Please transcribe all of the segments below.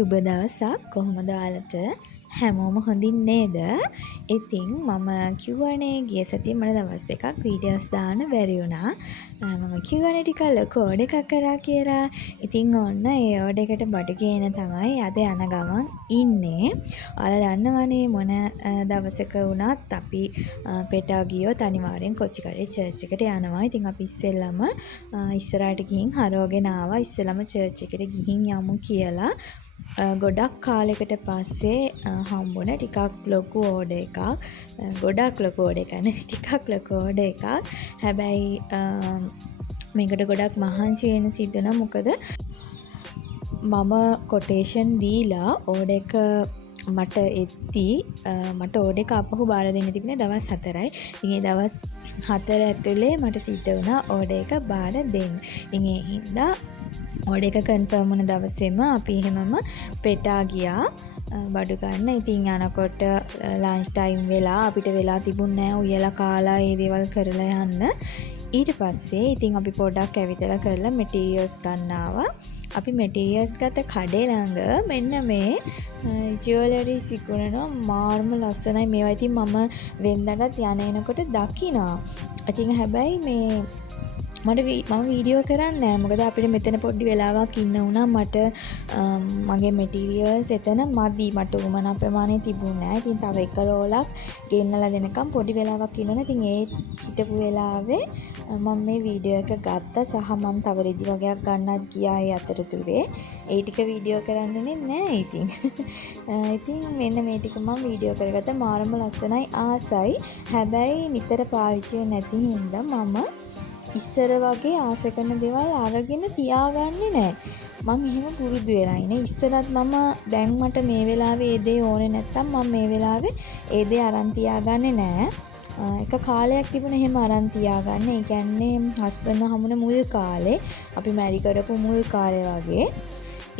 සුබ දවසක් කොහොමද ඔයාලට හැමෝම හොඳින් නේද? ඉතින් මම කිව්වනේ ගිය සතියේ මට දවස් දෙකක් වීඩියෝස් දාන්න බැරි වුණා. මම කිව්වනේ ටිකක් ලොකු ඕඩර් එකක් කරා කියලා. ඉතින් ඔන්න ඒ ඕඩර් එකට බඩු ගේන තමයි අද යන ගමන් ඉන්නේ. ඔයාලා දන්නවනේ මොන දවසක වුණත් අපි පෙටා ගියොත් අනිවාර්යෙන් කොච්චිකඩේ චර්ච් එකට යනවා. ඉතින් අපි ඉස්සෙල්ලම ඉස්සරහට ගිහින් හරවගෙන ආවා. ඉස්සෙල්ලම චර්ච් එකට ගිහින් යමු කියලා. ගොඩක් කාලයකට පස්සේ හම්බුණ ටිකක් ලොකු ඕඩර් එකක්. ගොඩක් ලොකු ඕඩර් එකක් නෙවෙයි, ටිකක් ලොකු ඕඩර් එකක්. හැබැයි මේකට ගොඩක් මහන්සි වෙන්න සිද්ධ වුණා. මොකද මම කොටේෂන් දීලා ඕඩර් එක මට මට ඕඩර් එක ආපහු බාර දෙන්න තිබුණේ දවස් 4යි. ඉතින් ඒ දවස් 4 ඇතුලේ මට සිද්ධ වුණා ඕඩර් එක බාර දෙන්න. ඉතින් ඒ හින්දා ඕඩර් එක කන්ෆර්ම් වුණ දවසේම අපි එහෙමම පෙටා ගියා බඩු ගන්න. ඉතින් යනකොට ලන්ච් ටයිම් වෙලා අපිට වෙලා තිබුණේ නැහැ උයලා කාලා ඒ දේවල් කරලා යන්න. ඊට පස්සේ ඉතින් අපි පොඩ්ඩක් ඇවිදලා කරලා මැටීරියල්ස් ගන්න ආවා. අපි මැටීරියල්ස් ගත්ත කඩේ ළඟ මෙන්න මේ ජුවලරිස් විකුණනවා. මාර්ම ලස්සනයි මේවා. ඉතින් මම වෙන්දටත් යන එනකොට දකිනවා. ඉතින් හැබැයි මම වීඩියෝ කරන්නේ නැහැ. මොකද අපිට මෙතන පොඩි වෙලාවක් ඉන්න උනා. මට මගේ මැටීරියල්ස් එතන මදි. මට උමනා ප්‍රමාණය තිබුණේ නැහැ. ඉතින් තව එක රෝලක් ගෙන්නලා දෙනකම් පොඩි වෙලාවක් ඉන්න ඕනේ. ඉතින් ඒ හිටපු වෙලාවේ මම මේ වීඩියෝ එක ගත්තා. සහ මම තව රෙදි වගේක් ගන්නත් ගියා ඒ අතරතුරේ. ඒ ටික වීඩියෝ කරන්නුනේ නැහැ ඉතින්. ඉතින් මෙන්න මේ ටික මම වීඩියෝ කරගත්තා. මාරම ලස්සනයි, ආසයි. හැබැයි නිතර පාවිච්චි නැති හින්දා මම ඉස්සර වගේ ආස කරන දේවල් අරගෙන තියාගන්නේ නැහැ. මං එහෙම පුරුදු වෙලා ඉන්නේ. ඉස්සරත් මම දැන් මට මේ වෙලාවේ ඒ දේ ඕනේ නැත්තම් මම මේ වෙලාවේ ඒ දේ අරන් තියාගන්නේ නැහැ. එක කාලයක් තිබුණා එහෙම අරන් තියාගන්න. ඒ කියන්නේ හස්බන්ඩ් හමුන මුල් කාලේ අපි මැරි කරපු මුල් කාලේ වගේ.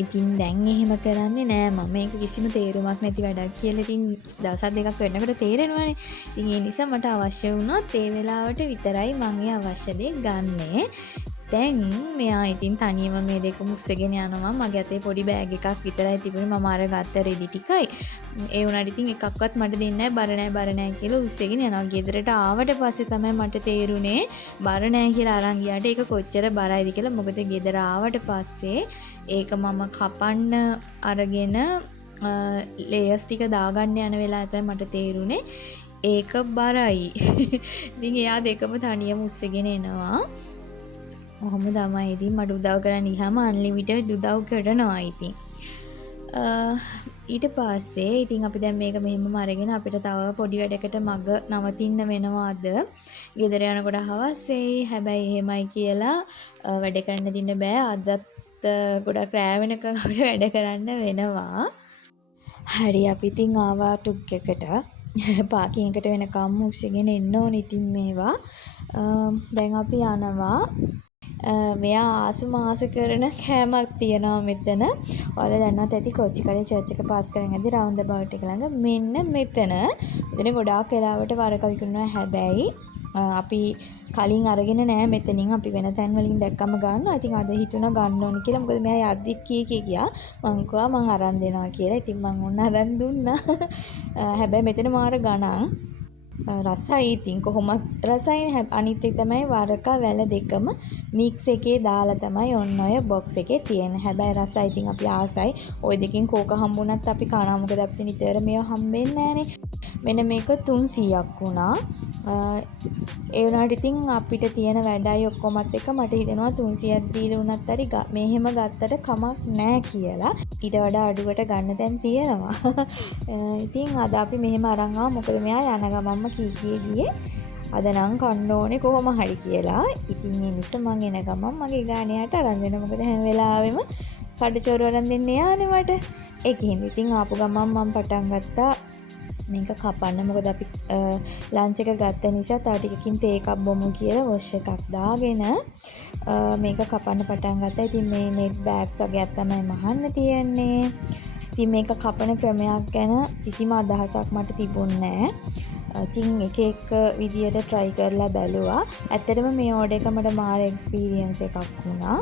ඉතින් දැන් එහෙම කරන්නේ නෑ මම. මේක කිසිම තේරුමක් නැති වැඩක් කියලා. ඉතින් දවස් දෙකක් වෙනකොට තේරෙනවානේ. ඉතින් ඒ නිසා මට අවශ්‍ය වුණොත් ඒ වෙලාවට විතරයි මම ඒ අවශ්‍ය දේ ගන්නෙ. දැන් මෙයා ඉතින් තනියම මේ දෙක මුස්සගෙන යනවා. මගේ අතේ පොඩි බෑග් එකක් විතරයි තිබුණේ. මම අර ගත්ත රෙදි ටිකයි. ඒ වුණාට ඉතින් එකක්වත් මට දෙන්නේ නැහැ. බර නැහැ කියලා උස්සගෙන යනවා. ගෙදරට ආවට පස්සේ තමයි මට තේරුනේ බර නැහැ කියලා අරන් ගියාට ඒක කොච්චර බරයිද කියලා. මොකද ගෙදර ආවට පස්සේ ඒක මම කපන්න අරගෙන ලේයර්ස් ටික දාගන්න යන වෙලාව තමයි මට තේරුනේ ඒක බරයි. ඉතින් එයා දෙකම තනියම උස්සගෙන එනවා. ඔහොම තමයි ඉතින් මට උදව් කරන්න ගියාම අන්ලිමිටඩ් උදව් කරනවා ඉතින්. ඊට පස්සේ ඉතින් අපි දැන් මේක මෙහෙමම අරගෙන අපිට තව පොඩි වැඩකට මග නවතින්න වෙනවාද? ගෙදර යනකොට හවස් වෙයි. හැබැයි එහෙමයි කියලා වැඩ කරන්න දින්න බෑ. අදත් ගොඩක් රෑ වෙනකන් අපිට වැඩ කරන්න වෙනවා. හරි අපි ඉතින් ආවා ටුක් එකට. පාකින් එකට වෙනකම් උස්සගෙන එන්න ඕනේ ඉතින් මේවා. දැන් අපි යනවා. මෙයා ආස කරන කෑමක් තියෙනවා මෙතන. ඔයාලා දන්නවත් ඇති කොච්චිකඩේ චර්ච් එක පාස් කරන් යද්දි රවුන්ඩ් අබවුට් එක ළඟ මෙන්න මෙතන. මෙතන ගොඩාක් වෙලාවට වරක විකුණනවා. හැබැයි අපි කලින් අරගෙන නෑ මෙතනින්. අපි වෙන තැන් වලින් දැක්කම ගන්නවා. ඉතින් අද හිතුණා ගන්න ඕනි කියලා. මොකද මෙයා යද්දිත් කී ගියා. මං කිව්වා මං අරන් දෙනවා කියලා. ඉතින් මං ඔන්න අරන් දුන්නා. හැබැයි මෙතන මාර ගණන්. රසයි ඉතින් කොහොමත් රසයි. අනිත් එක තමයි වරක වැල දෙකම මික්ස් එකේ දාලා තමයි ඔන්න ඔය බොක්ස් එකේ තියෙන්නේ. හැබැයි රසයි ඉතින් අපි ආසයි. ওই දෙකෙන් කෝක හම්බුණත් අපි කනවා. මොකද අපිට නිතර මේව හම්බෙන්නේ නැහනේ. මෙන්න මේක 300ක් වුණා. ඒ වුණාට ඉතින් අපිට තියෙන වැඩයි ඔක්කොමත් එක මට හිතෙනවා 300ක් දීලා වුණත් හරි මෙහෙම ගත්තට කමක් නැහැ කියලා. ඊට වඩා අඩුවට ගන්න තැන් තියෙනවා. ඉතින් අද අපි මෙහෙම අරන් ආවා. මොකද මෙයා යන ගමන්ම ගියේ අද නම් කන්න ඕනේ කොහොම හරි කියලා. ඉතින් ඒ නිසා මං එන ගමන් මගේ ගාණයට අරන් දෙනවා. මොකද හැම වෙලාවෙම කඩචෝරු අරන් දෙන්නේ යානේ මට. ඒකින් ඉතින් ආපු ගමන් මම පටන් ගත්තා මේක කපන්න. මොකද අපි ලන්ච් එක ගත්ත නිසා තව ටිකකින් තේ එකක් බොමු කියලා වොෂ් එකක් දාගෙන මේක කපන්න පටන් ගත්තා. ඉතින් මේ නෙට් බෑග්ස් වගේක් තමයි මහන්න තියෙන්නේ. ඉතින් මේක කපන ක්‍රමයක් ගැන කිසිම අදහසක් මට තිබුණේ නැහැ. ඉතින් එක විදියට try කරලා බැලුවා. ඇත්තටම මේ ඕඩර් එක මට මාර එක්ස්පීරියන්ස් එකක් වුණා.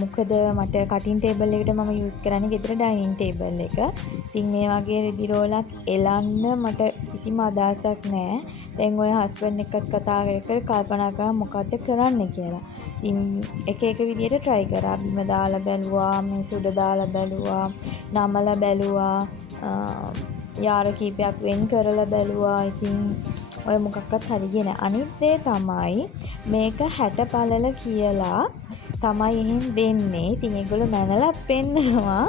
මොකද මට කටින් ටේබල් එකට මම යූස් කරන්නේ ගෙදර ඩයිනින් ටේබල් එක. ඉතින් මේ වගේ රෙදි රෝලක් එලන්න මට කිසිම අදහසක් නැහැ. දැන් ඔය හස්බන්ඩ් එක්කත් කතා කර කල්පනා කරා මොකද්ද කරන්න කියලා. ඉතින් එක එක විදියට try කරා. බිම දාලා බැලුවා, මේස උඩ දාලා බැලුවා, නමලා බැලුවා, යාර කීපයක් වෙන් කරලා බැලුවා. ඉතින් ඔය මොකක්වත් හරියන්නේ නැහැ. අනිත් දේ තමයි මේක 60 පළල කියලා තමයි එහෙන් දෙන්නේ. ඉතින් ඒගොල්ලෝ මැනලත් පෙන්නනවා.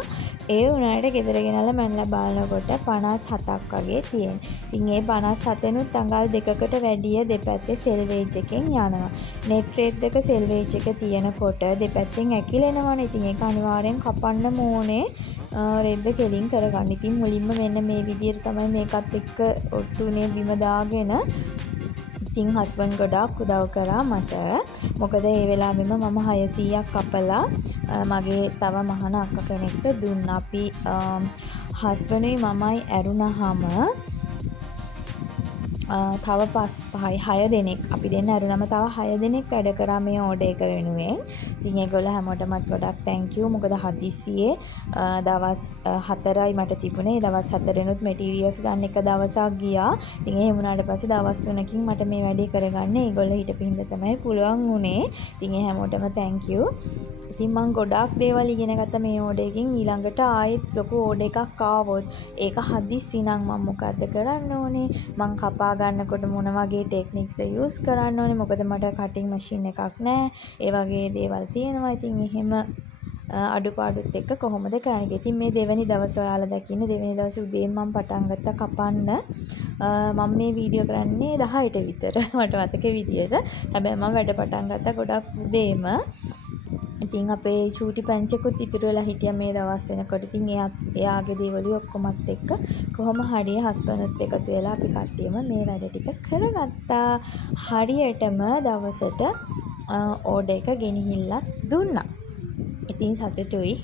ඒ වුණාට ගෙදර ගෙනල්ලා මැනලා බලනකොට 57ක් වගේ තියෙන. ඉතින් ඒ 57නුත් අඟල් දෙකකට වැඩිය දෙපැත්තේ සෙල්වේජ් එකෙන් යනවා. නෙට් රේට් එක සෙල්වේජ් එක තියෙනකොට දෙපැත්තෙන් ඇකිලෙනවනේ. ඉතින් ඒක අනිවාර්යෙන් කපන්න ඕනේ. රෙද්ද කෙලින් කරගන්න. ඉතින් මුලින්ම මෙන්න මේ විදිහට තමයි මේකත් එක්ක ඔට්ටුනේ බිම දාගෙන. ඉතින් හස්බන්ඩ් ගොඩාක් උදව් කරා මට. මොකද ඒ වෙලාවෙම මම 600ක් කපලා මගේ තව මහාන අක්කා කෙනෙක්ට දුන්නා. අපි හස්බන්ඩ්යි මමයි ඇරුණාම තව 6 දෙනෙක් අපි දෙන්න ඇරුණාම තව 6 දෙනෙක් වැඩ කරා මේ ඕඩර් එක වෙනුවෙන්. ඉතින් ඒගොල්ලෝ හැමෝටමත් ගොඩක් thank you. මොකද හදිස්සියේ දවස් 4යි මට තිබුණේ. දවස් 4ෙනුත් මැටීරියල්ස් ගන්න එක දවසක් ගියා. ඉතින් එහෙම වුණාට පස්සේ දවස් 3කින් මට මේ වැඩේ කරගන්න ඒගොල්ලෝ හිටපු හින්දා තමයි පුළුවන් වුණේ. ඉතින් ඒ හැමෝටම thank you. ඉතින් මම ගොඩාක් දේවල් ඉගෙන ගත්තා මේ ඕඩර් එකෙන්. ඊළඟට ආයෙත් ලොකු ඕඩර් එකක් ආවොත් ඒක හදිස්සි නම් මම මොකද්ද කරන්න ඕනේ? මං කපා ගන්නකොට මොන වගේ ටෙක්නික්ස්ද යූස් කරන්න ඕනේ? මොකද මට කටින් මැෂින් එකක් නැහැ. ඒ වගේ දේවල් තියෙනවා. ඉතින් එහෙම අඩුපාඩුත් එක්ක කොහොමද කරන්නේ? ඉතින් මේ දෙවෙනි දවසේ ඔයාලා දකින්න දෙවෙනි දවසේ උදේම මම පටන් ගත්තා කපන්න. මම මේ වීඩියෝ කරන්නේ 10ට විතර මට මතක විදියට. හැබැයි මම වැඩ පටන් ගත්තා ගොඩක් උදේම. ඉතින් අපේ චූටි පංචකුත් ඉතුරු වෙලා හිටියා මේ දවස් වෙනකොට. ඉතින් එයාගේ දේවලු ඔක්කොමත් එක්ක කොහොම හරි හස්බන්ඩ්ත් එකතු වෙලා අපි කට්ටියම මේ වැඩ ටික කරගත්තා. හරියටම දවසට ඕඩර් එක ගෙනහිල්ලා දුන්නා. ඉතින් සතුටුයි.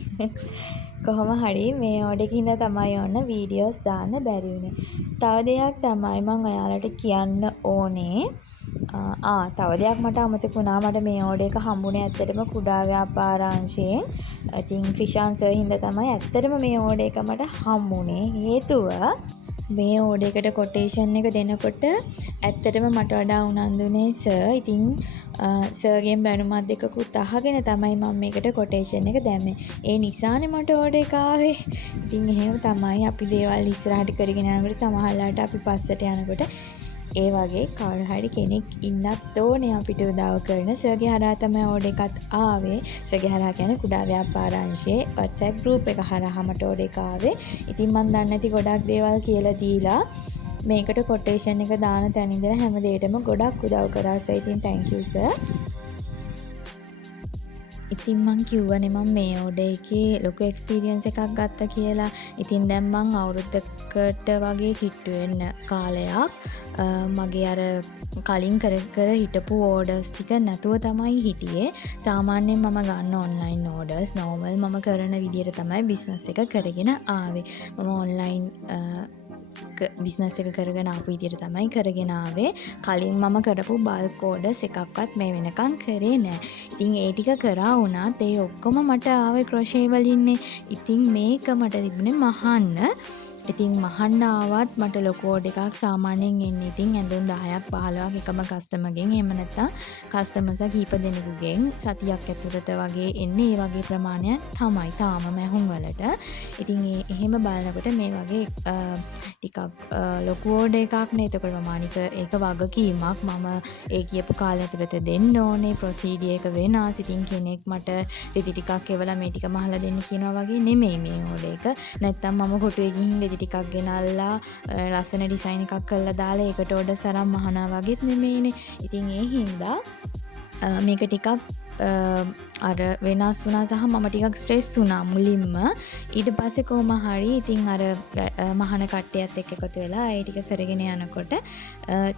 කොහොම හරි මේ ඕඩර් එකකින් තමයි ඔන්න වීඩියෝස් දාන්න බැරි වුණේ. තව දෙයක් තමයි මම ඔයාලට කියන්න ඕනේ. තව දෙයක් මට අමතක වුණා. මට මේ ඕඩර් එක හම්බුනේ ඇත්තටම කුඩා ව්‍යාපාර අංශයෙන්. ඉතින් ක්‍රිෂාන් සර් හින්දා තමයි ඇත්තටම මේ ඕඩර් එක මට හම්බුනේ. හේතුව මේ ඕඩර් එකට කොටේෂන් එක දෙනකොට ඇත්තටම මට වඩා උනන්දුනේ සර්. ඉතින් සර්ගෙන් බැනුමත් දෙකකුත් අහගෙන තමයි මම මේකට කොටේෂන් එක දැම්මේ. ඒ නිසානේ මට ඕඩර් එක ආවේ. ඉතින් එහෙම තමයි අපි දේවල් ඉස්සරහට කරගෙන යනකොට සමහරවිට අපි පස්සට යනකොට ඒ වගේ කවුරු හරි කෙනෙක් ඉන්නත් ඕනේ අපිට උදව් කරන. සර්ගේ හරහා තමයි ඕඩර් එකත් ආවේ. සර්ගේ හරහා කියන්නේ කුඩා ව්‍යාපාර අංශයේ WhatsApp group එක හරහා මට ඕඩර් එක ආවේ. ඉතින් මම දන්නේ නැති ගොඩක් දේවල් කියලා දීලා මේකට කොටේෂන් එක දාන තැන ඉඳලා හැම දෙයකටම ගොඩක් උදව් කරා. සර් ඉතින් thank you sir. ඉතින් මං කිව්වනේ මම මේ ඕඩර් එකේ ලොකු එක්ස්පීරියන්ස් එකක් ගත්තා කියලා. ඉතින් දැන් මං අවුරුද්දකට වගේ කිට්ටු වෙන්න කාලයක් මගේ අර කලින් කර හිටපු ඕඩර්ස් ටික නැතුව තමයි හිටියේ. සාමාන්‍යයෙන් මම ගන්න ඔන්ලයින් ඕඩර්ස් නෝමල් මම කරන විදිහට තමයි බිස්නස් එක කරගෙන ආවේ. මම ඔන්ලයින් බිස්නස් එක කරගෙන ආපු විදිහට තමයි කරගෙන ආවේ. කලින් මම කරපු බල්ක් ඕඩර්ස් එකක්වත් මේ වෙනකන් කරේ නැහැ. ඉතින් ඒ ටික කරා වුණත් ඒ ඔක්කොම මට ආවේ ක්‍රොෂේ වලින්නේ. ඉතින් මේක මට තිබුණේ මහන්න. ඉතින් මහන්න ආවත් මට ලොකු ඕඩර් එකක් සාමාන්‍යයෙන් එන්නේ. ඉතින් ඇඳුම් 10ක් 15ක් එකම කස්ටමර්ගෙන් එහෙම නැත්නම් කස්ටමර්ස්ලා කීප දෙනෙකුගෙන් සතියක් ඇතුළත වගේ එන්නේ. ඒ වගේ ප්‍රමාණයක් තමයි තාම මැහුම් වලට. ඉතින් එහෙම බලනකොට මේ වගේ ටිකක් ලොකු ඕඩර් එකක් නේ. එතකොට මම අනික ඒක වගකීමක්. මම ඒ කියපු කාලය ඇතුළත දෙන්න ඕනේ. ප්‍රොසීඩියර් එක වෙනස්. ඉතින් කෙනෙක් මට රෙදි ටිකක් එවලා මේ ටික මහලා දෙන්න කියනවා වගේ නෙමෙයි මේ ඕඩර් එක. නැත්නම් මම කොටුවේ ගිහින් රෙදි ටිකක් ගෙනල්ලා ලස්සන ඩිසයින් එකක් කරලා දාලා ඒකට ඕඩර් සරම් මහනවා වගේත් නෙමෙයිනේ. ඉතින් ඒ හින්දා මේක ටිකක් අර වෙනස් වුණා සහ මම ටිකක් ස්ට්‍රෙස් වුණා මුලින්ම. ඊට පස්සේ කොහොම හරි ඉතින් අර මහන කට්ටියත් එක්ක එකතු වෙලා ඒ ටික කරගෙන යනකොට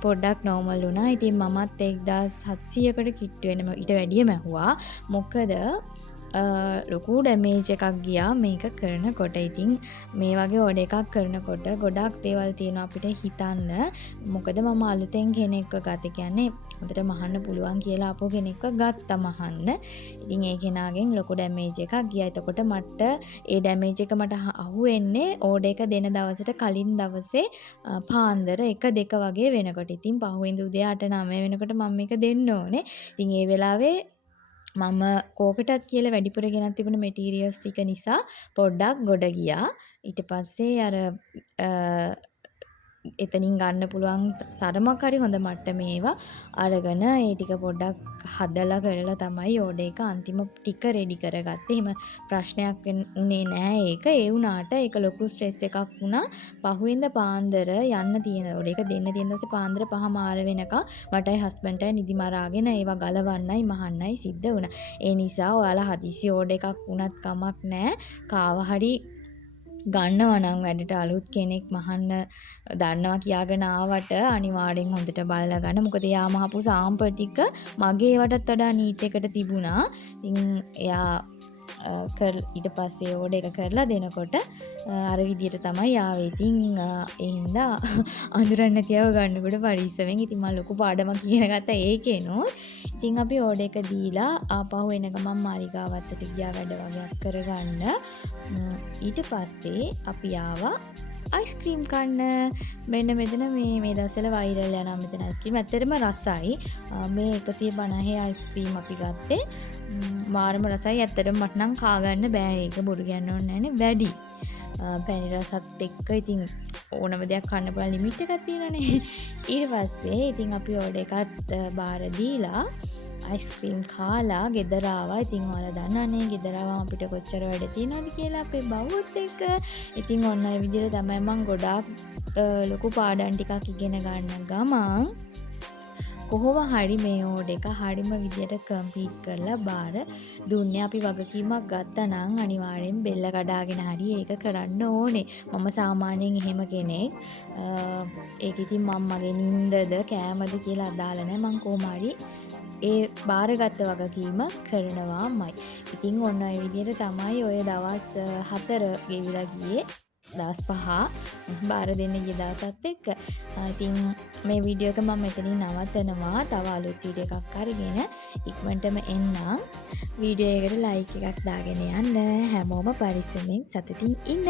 පොඩ්ඩක් නෝමල් වුණා. ඉතින් මමත් 1700කට කිට්ටු වෙනම ඊට වැඩිය මැහුවා. මොකද ලොකු ඩැමේජ් එකක් ගියා මේක කරනකොට. ඉතින් මේ වගේ ඕඩර් එකක් කරනකොට ගොඩක් දේවල් තියෙනවා අපිට හිතන්න. මොකද මම අලුතෙන් කෙනෙක්ව ගත්තේ. කියන්නේ හොඳට මහන්න පුළුවන් කියලා ආපහු කෙනෙක්ව ගත්තා මහන්න. ඉතින් ඒ කෙනාගෙන් ලොකු ඩැමේජ් එකක් ගියා. එතකොට මට ඒ ඩැමේජ් එක මට අහුවෙන්නේ ඕඩර් එක දෙන දවසට කලින් දවසේ පාන්දර 1-2 වගේ වෙනකොට. ඉතින් පහුවෙන්ද උදේ 8-9 වෙනකොට මම මේක දෙන්න ඕනේ. ඉතින් ඒ වෙලාවේ මම කෝකටත් කියලා වැඩිපුර ගෙනත් තිබුණ මෙටීරියල්ස් ටික නිසා පොඩ්ඩක් ගොඩ ගියා. ඊට පස්සේ අර එතනින් ගන්න පුළුවන් තරමක් හරි හොඳ මට්ටමේ ඒවා අරගෙන ඒ ටික පොඩ්ඩක් හදලා කරලා තමයි ඕඩර් එක අන්තිම ටික රෙඩි කරගත්තේ. එහෙම ප්‍රශ්නයක් උනේ නැහැ ඒක. ඒ වුණාට ඒක ලොකු ස්ට්‍රෙස් එකක් වුණා. පහුවෙන්ද පාන්දර යන්න තියෙන ඕඩර් එක දෙන්න තියෙන දවසේ පාන්දර 5:00 වෙනකන් මටයි හස්බන්ඩ්ටයි නිදි මරාගෙන ඒවා ගලවන්නයි මහන්නයි සිද්ධ වුණා. ඒ නිසා ඔයාලා හදිසි ඕඩර් එකක් වුණත් කමක් නැහැ. කාව හරි ගන්නවා නම් වැඩට අලුත් කෙනෙක් මහන්න දන්නවා කියාගෙන ආවට අනිවාර්යෙන් හොඳට බලලා ගන්න. මොකද එයා මහපු සාම්පල් ටික මගේ ඒවටත් වඩා නීට් එකට තිබුණා. ඉතින් එයා ඊට පස්සේ ඕඩර් එක කරලා දෙනකොට අර විදියට තමයි ආවේ. ඉතින් ඒ හින්දා අඳුරන්නේ නැතිව ගන්නකොට පරිස්සමෙන්. ඉතින් මම ලොකු පාඩමක් ඉගෙන ගත්තා ඒකේනොත්. ඉතින් අපි ඕඩර් එක දීලා ආපහු එන ගමන් මාලිගාවත්තට ගියා වැඩ වගේක් කරගන්න. ඊට පස්සේ අපි ආවා අයිස්ක්‍රීම් කන්න. මෙන්න මෙතන මේ දවස්වල වෛරල් යනවා මෙතන අයිස්ක්‍රීම්. ඇත්තටම රසයි. මේ 150 අයිස්ක්‍රීම් අපි ගත්තේ. මාරම රසයි. ඇත්තටම මට නම් කා ගන්න බෑ. ඒක බොරු කියන්න ඕනේ නැහැනේ. වැඩි. පැණි රසත් එක්ක ඉතින් ඕනම දෙයක් කන්න පුළුවන් ලිමිට් එකක් තියෙනනේ. ඊට පස්සේ ඉතින් අපි ඕඩර් එකත් බාර දීලා අයිස්ක්‍රීම් කාලා ගෙදර ආවා. ඉතින් ඔයාලා දන්නවනේ ගෙදර ආවම අපිට කොච්චර වැඩ තියෙනවද කියලා අපේ බවුත් එක්ක. ඉතින් ඔන්න ඔය විදිහට තමයි මම ගොඩාක් ලොකු පාඩම් ටිකක් ඉගෙන ගන්න ගමන් කොහොම හරි මේ ඕඩර් එක හරිම විදියට කම්ප්ලීට් කරලා බාර දුන්නේ. අපි වගකීමක් ගත්තා නම් අනිවාර්යෙන් බෙල්ල කඩාගෙන හරි ඒක කරන්න ඕනේ. මම සාමාන්‍යයෙන් එහෙම කෙනෙක්. ඒක ඉතින් මම මගේ නින්දද කෑමද කියලා අදාළ නැහැ. මං කොහොම හරි ඒ බාරගත්ත වගකීම කරනවාමයි. ඉතින් ඔන්න ඔය විදියට තමයි ඔය දවස් 4 ගෙවිලා ගියේ. දවස් 5 බාර දෙන්න ගිය දවසත් එක්ක. ඉතින් මේ වීඩියෝ එක මම මෙතනින් නවත්තනවා. තව අලුත් වීඩියෝ එකක් අරගෙන ඉක්මනටම එන්නම්. වීඩියෝ එකට ලයික් එකක් දාගෙන යන්න. හැමෝම පරිස්සමෙන් සතුටින් ඉන්න.